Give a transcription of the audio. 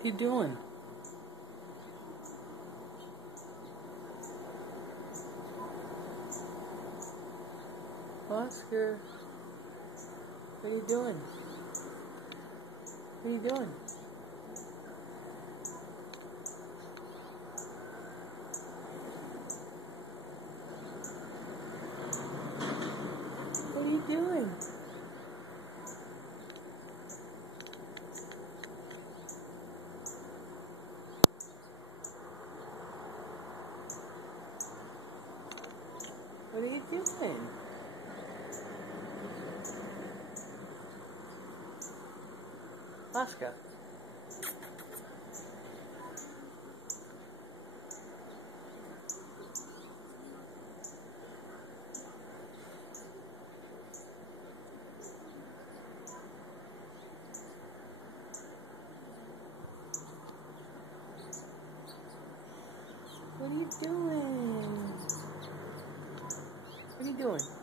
What are you doing? Oscar, what are you doing? What are you doing? What are you doing? What are you doing? Oscar. What are you doing? What are you doing?